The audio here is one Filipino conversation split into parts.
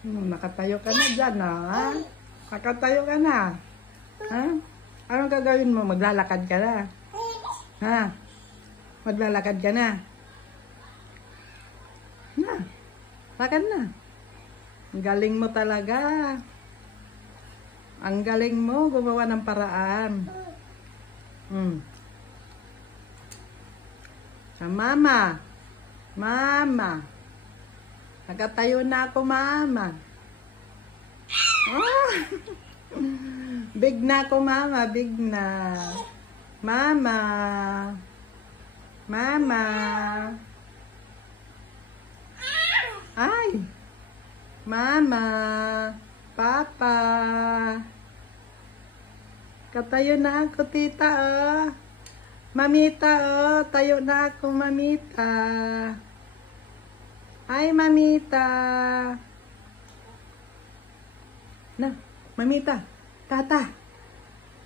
Nakatayo ka na dyan, ha? Nakatayo ka na. Ha? Anong gagawin mo? Maglalakad ka na. Ha? Maglalakad ka na. Na. Lakad na. Ang galing mo talaga. Ang galing mo gumawa ng paraan. Sa mama. Mama. Nakatayo na ako, mama. Oh. Big na ako, mama. Big na. Mama. Mama. Ay. Mama. Papa. Katayo na ako, tita, oh. Mamita, oh. Tayo na ako, mamita. Ay, mamita. Na, mamita. Tata.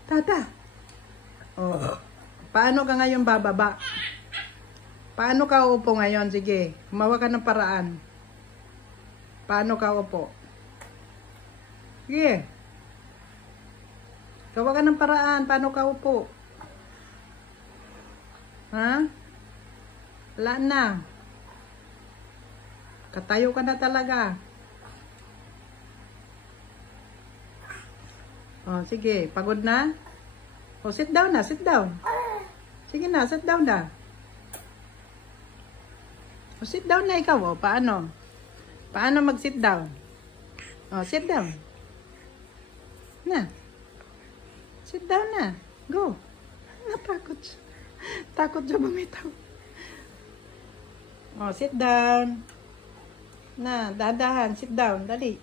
Tata. Oh. Paano ka ngayon bababa? Paano ka upo ngayon? Sige, gumawa ka ng paraan. Paano ka upo? Sige. Gawa ka ng paraan. Paano ka upo? Ha? Wala na. Katayo ka na talaga. Oh, sige. Pagod na? Oh, sit down na. Sit down. Sige na, sit down na. Oh, sit down na ikaw. Oh, paano? Paano mag-sit down? Oh, sit down. Na. Sit down na. Go. Natakot siya. Takot siya bumitaw. Oh, sit down. Na, dadahan. Sit down. Dali.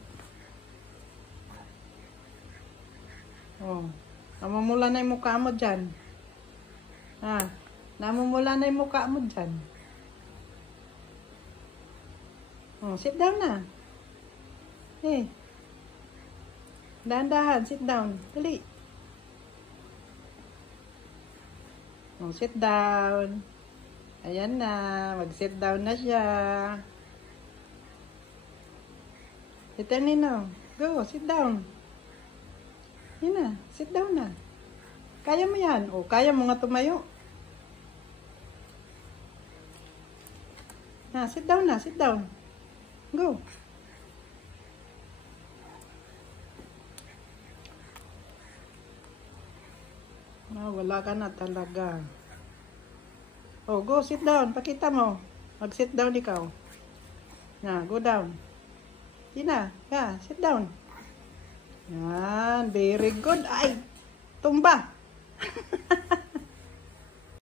Oh. Namumula na yung mukha mo dyan. Ha? Namumula na yung mukha mo dyan. Oh, sit down na. Eh. Dahan-dahan. Sit down. Dali. Oh, sit down. Ayan na. Mag-sit down na siya. Ito Nino. Go, sit down. Yan na, sit down na. Kaya mo yan. O, kaya mo nga tumayo. Na, sit down na, sit down. Go. Wala ka na talaga. O, go, sit down. Pakita mo. Mag-sit down ikaw. Na, go down. Tina, yeah, sit down. Yan, very good. Ay, tumba.